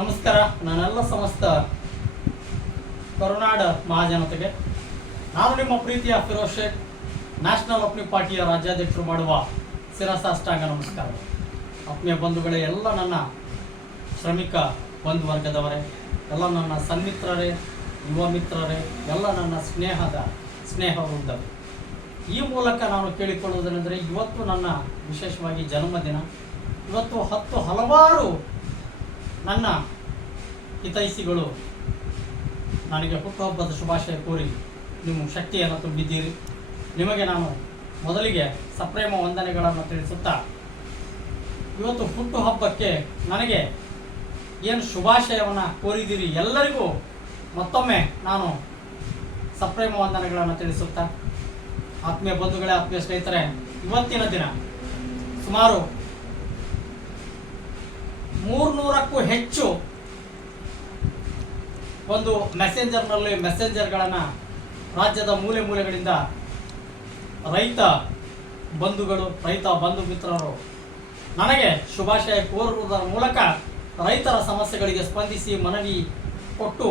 ನಮಸ್ಕಾರ, ನಾನೆಲ್ಲ ಸಮಸ್ತ ಕರುನಾಡ ಮಹಾಜನತೆಗೆ. ನಾನು ನಿಮ್ಮ ಪ್ರೀತಿಯ ಫಿರೋಜ್ ಶೇಖ್, ನ್ಯಾಷನಲ್ ಅಪ್ನಿ ಪಾರ್ಟಿಯ ರಾಜ್ಯಾಧ್ಯಕ್ಷರು ಮಾಡುವ ಶಿರಸಾಷ್ಟಾಂಗ ನಮಸ್ಕಾರ. ಆತ್ಮೀಯ ಬಂಧುಗಳೇ, ಎಲ್ಲ ನನ್ನ ಶ್ರಮಿಕ ಬಂಧು ವರ್ಗದವರೇ ಎಲ್ಲ ನನ್ನ ಸನ್ಮಿತ್ರರೇ, ಯುವ ಮಿತ್ರರೇ, ಎಲ್ಲ ನನ್ನ ಸ್ನೇಹದ ಸ್ನೇಹ ವೃಂದವೇ ಈ ಮೂಲಕ ನಾನು ಕೇಳಿಕೊಳ್ಳುವುದೇನೆಂದರೆ, ಇವತ್ತು ನನ್ನ ವಿಶೇಷವಾಗಿ ಜನ್ಮದಿನ. ಇವತ್ತು ಹತ್ತು ಹಲವಾರು ನನ್ನ ಹಿತೈಸಿಗಳು ನನಗೆ ಹುಟ್ಟುಹಬ್ಬದ ಶುಭಾಶಯ ಕೋರಿ ನಿಮ್ಮ ಶಕ್ತಿಯನ್ನು ತುಂಬಿದ್ದೀರಿ. ನಿಮಗೆ ನಾನು ಮೊದಲಿಗೆ ಸಪ್ರೇಮ ವಂದನೆಗಳನ್ನು ತಿಳಿಸುತ್ತಾ, ಇವತ್ತು ಹುಟ್ಟುಹಬ್ಬಕ್ಕೆ ನನಗೆ ಏನು ಶುಭಾಶಯವನ್ನು ಕೋರಿದ್ದೀರಿ ಎಲ್ಲರಿಗೂ ಮತ್ತೊಮ್ಮೆ ನಾನು ಸಪ್ರೇಮ ವಂದನೆಗಳನ್ನು ತಿಳಿಸುತ್ತಾ, ಆತ್ಮೀಯ ಬಂಧುಗಳೇ, ಆತ್ಮೀಯ ಸ್ನೇಹಿತರೆ, ಇವತ್ತಿನ ದಿನ ಸುಮಾರು ಮೂರ್ನೂರಕ್ಕೂ ಹೆಚ್ಚು ಒಂದು ಮೆಸೆಂಜರ್ನಲ್ಲಿ ಮೆಸೆಂಜರ್ಗಳನ್ನು ರಾಜ್ಯದ ಮೂಲೆ ಮೂಲೆಗಳಿಂದ ರೈತ ಬಂಧುಗಳು, ರೈತ ಬಂಧು ಮಿತ್ರರು ನನಗೆ ಶುಭಾಶಯ ಕೋರುವುದರ ಮೂಲಕ ರೈತರ ಸಮಸ್ಯೆಗಳಿಗೆ ಸ್ಪಂದಿಸಿ ಮನವಿ ಕೊಟ್ಟು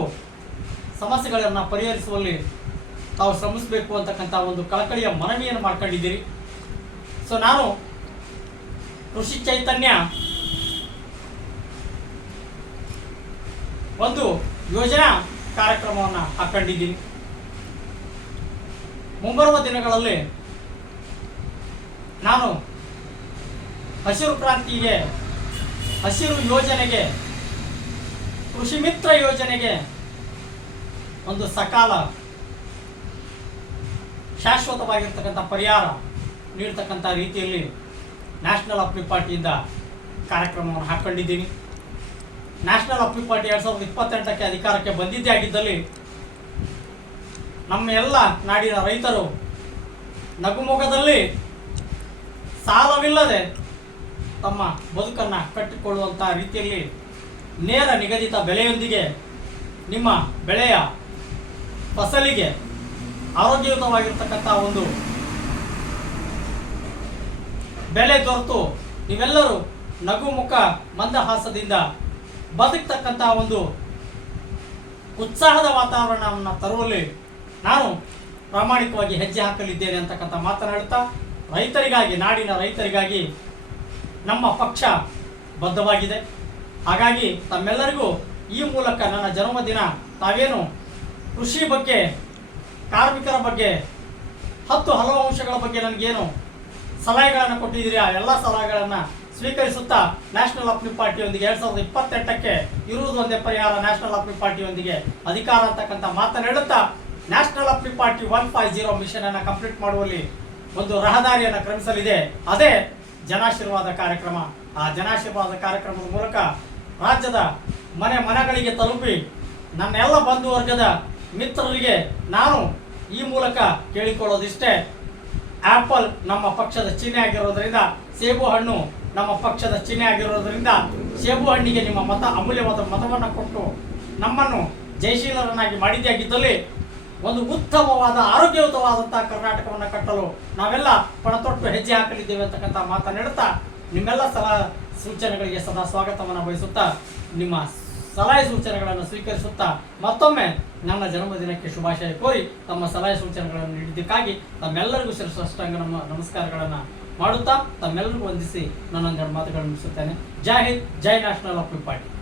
ಸಮಸ್ಯೆಗಳನ್ನು ಪರಿಹರಿಸುವಲ್ಲಿ ತಾವು ಶ್ರಮಿಸಬೇಕು ಅಂತಕ್ಕಂಥ ಒಂದು ಕಳಕಳಿಯ ಮನವಿಯನ್ನು ಮಾಡ್ಕೊಂಡಿದ್ದೀರಿ. ಸೊ ನಾನು ಕೃಷಿ ಚೈತನ್ಯ ಒಂದು ಯೋಜನಾ ಕಾರ್ಯಕ್ರಮವನ್ನು ಹಾಕೊಂಡಿದ್ದೀನಿ. ಮುಂಬರುವ ದಿನಗಳಲ್ಲಿ ನಾನು ಹಸಿರು ಕ್ರಾಂತಿಗೆ, ಹಸಿರು ಯೋಜನೆಗೆ, ಕೃಷಿ ಮಿತ್ರ ಯೋಜನೆಗೆ ಒಂದು ಸಕಾಲ ಶಾಶ್ವತವಾಗಿರ್ತಕ್ಕಂಥ ಪರಿಹಾರ ನೀಡ್ತಕ್ಕಂಥ ರೀತಿಯಲ್ಲಿ ನ್ಯಾಷನಲ್ ಅಪ್ಲಿ ಪಾರ್ಟಿಯಿಂದ ಕಾರ್ಯಕ್ರಮವನ್ನು ಹಾಕ್ಕೊಂಡಿದ್ದೀನಿ ನ್ಯಾಷನಲ್ ಅಪೀಲ್ ಪಾರ್ಟಿ ಎರಡು ಸಾವಿರದ ಇಪ್ಪತ್ತೆಂಟಕ್ಕೆ ಅಧಿಕಾರಕ್ಕೆ ಬಂದಿದ್ದೇ ಆಗಿದ್ದಲ್ಲಿ ನಮ್ಮ ಎಲ್ಲ ನಾಡಿನ ರೈತರು ನಗುಮೊಗದಲ್ಲಿ ಸಾಲವಿಲ್ಲದೆ ತಮ್ಮ ಬದುಕನ್ನು ಕಟ್ಟಿಕೊಳ್ಳುವಂಥ ರೀತಿಯಲ್ಲಿ ನೇರ ನಿಗದಿತ ಬೆಲೆಯೊಂದಿಗೆ ನಿಮ್ಮ ಬೆಳೆಯ ಫಸಲಿಗೆ ಆರೋಗ್ಯಯುತವಾಗಿರ್ತಕ್ಕಂಥ ಒಂದು ಬೆಲೆ ದೊರೆತು. ನೀವೆಲ್ಲರೂ ನಗುಮುಖ ಮಂದಹಾಸದಿಂದ ಬದುಕ್ತಕ್ಕಂಥ ಒಂದು ಉತ್ಸಾಹದ ವಾತಾವರಣವನ್ನು ತರುವಲ್ಲಿ ನಾನು ಪ್ರಾಮಾಣಿಕವಾಗಿ ಹೆಜ್ಜೆ ಹಾಕಲಿದ್ದೇನೆ ಅಂತಕ್ಕಂಥ ಮಾತನಾಡುತ್ತಾ ರೈತರಿಗಾಗಿ, ನಾಡಿನ ರೈತರಿಗಾಗಿ ನಮ್ಮ ಪಕ್ಷ ಬದ್ಧವಾಗಿದೆ. ಹಾಗಾಗಿ ತಮ್ಮೆಲ್ಲರಿಗೂ ಈ ಮೂಲಕ ನನ್ನ ಜನ್ಮದಿನ ತಾವೇನು ಕೃಷಿ ಬಗ್ಗೆ, ಕಾರ್ಮಿಕರ ಬಗ್ಗೆ, ಹತ್ತು ಹಲವು ಅಂಶಗಳ ಬಗ್ಗೆ ನನಗೇನು ಸಲಹೆಗಳನ್ನು ಕೊಟ್ಟಿದ್ದೀರಿ ಆ ಎಲ್ಲ ಸಲಹೆಗಳನ್ನು ಸ್ವೀಕರಿಸುತ್ತಾ ನ್ಯಾಷನಲ್ ಅಪ್ನಿ ಪಾರ್ಟಿಯೊಂದಿಗೆ ಎರಡ್ ಸಾವಿರದ ಇಪ್ಪತ್ತೆಂಟಕ್ಕೆ ಇರುವುದು ಒಂದೇ ಪರಿಹಾರ. ನ್ಯಾಷನಲ್ ಅಪ್ನಿ ಪಾರ್ಟಿಯೊಂದಿಗೆ ಅಧಿಕಾರ ಅಂತಕ್ಕಂಥ ಮಾತನಾಡುತ್ತಾ national Apni party one five zero mission ಅನ್ನು ಕಂಪ್ಲೀಟ್ ಮಾಡುವಲ್ಲಿ ಒಂದು ರಹದಾರಿಯನ್ನು ಕ್ರಮಿಸಲಿದೆ. ಅದೇ ಜನಾಶೀರ್ವಾದ ಕಾರ್ಯಕ್ರಮ. ಆ ಜನಾಶೀರ್ವಾದ ಕಾರ್ಯಕ್ರಮದ ಮೂಲಕ ರಾಜ್ಯದ ಮನೆ ಮನೆಗಳಿಗೆ ತಲುಪಿ ನನ್ನ ಎಲ್ಲ ಬಂಧು ವರ್ಗದ ಮಿತ್ರರಿಗೆ ನಾನು ಈ ಮೂಲಕ ಕೇಳಿಕೊಳ್ಳೋದಿಷ್ಟೇ. ಆಪಲ್ ನಮ್ಮ ಪಕ್ಷದ ಚಿಹ್ನೆ ಆಗಿರೋದ್ರಿಂದ ಸೇಬು ಹಣ್ಣು ನಮ್ಮ ಪಕ್ಷದ ಚಿಹ್ನೆ ಆಗಿರೋದ್ರಿಂದ ಸೇಬು ಹಣ್ಣಿಗೆ ನಿಮ್ಮ ಮತ ಅಮೂಲ್ಯವಾದ ಮತವನ್ನು ಕೊಟ್ಟು ನಮ್ಮನ್ನು ಜಯಶೀಲರನ್ನಾಗಿ ಮಾಡಿದ್ದೇ ಆಗಿದ್ದಲ್ಲಿ ಒಂದು ಉತ್ತಮವಾದ ಆರೋಗ್ಯಯುತವಾದಂತಹ ಕರ್ನಾಟಕವನ್ನು ಕಟ್ಟಲು ನಾವೆಲ್ಲ ಪಣತೊಟ್ಟು ಹೆಜ್ಜೆ ಹಾಕಲಿದ್ದೇವೆ ಅಂತಕ್ಕಂಥ ಮಾತನಾಡುತ್ತಾ ನಿಮ್ಮೆಲ್ಲ ಸಲಹೆ ಸೂಚನೆಗಳಿಗೆ ಸದಾ ಸ್ವಾಗತವನ್ನು ಬಯಸುತ್ತಾ ನಿಮ್ಮ ಸಲಹೆ ಸೂಚನೆಗಳನ್ನು ಸ್ವೀಕರಿಸುತ್ತಾ ಮತ್ತೊಮ್ಮೆ ನನ್ನ ಜನ್ಮದಿನಕ್ಕೆ ಶುಭಾಶಯ ಕೋರಿ ತಮ್ಮ ಸಲಹೆ ಸೂಚನೆಗಳನ್ನು ನೀಡಿದ್ದಕ್ಕಾಗಿ ತಮ್ಮೆಲ್ಲರಿಗೂ ಶಿರಸಾಷ್ಟಾಂಗ ನಮ್ಮ ನಮಸ್ಕಾರಗಳನ್ನು ಮಾಡುತ್ತಾ ತಮ್ಮೆಲ್ಲರಿಗೂ ವಂದಿಸಿ ನನ್ನ ಮಾತುಗಳನ್ನು ಮುಗಿಸುತ್ತೇನೆ. ಜೈ ಹಿಂದ್ ಜೈ ನ್ಯಾಷನಲ್ ಆಫ್ ಪಾರ್ಟಿ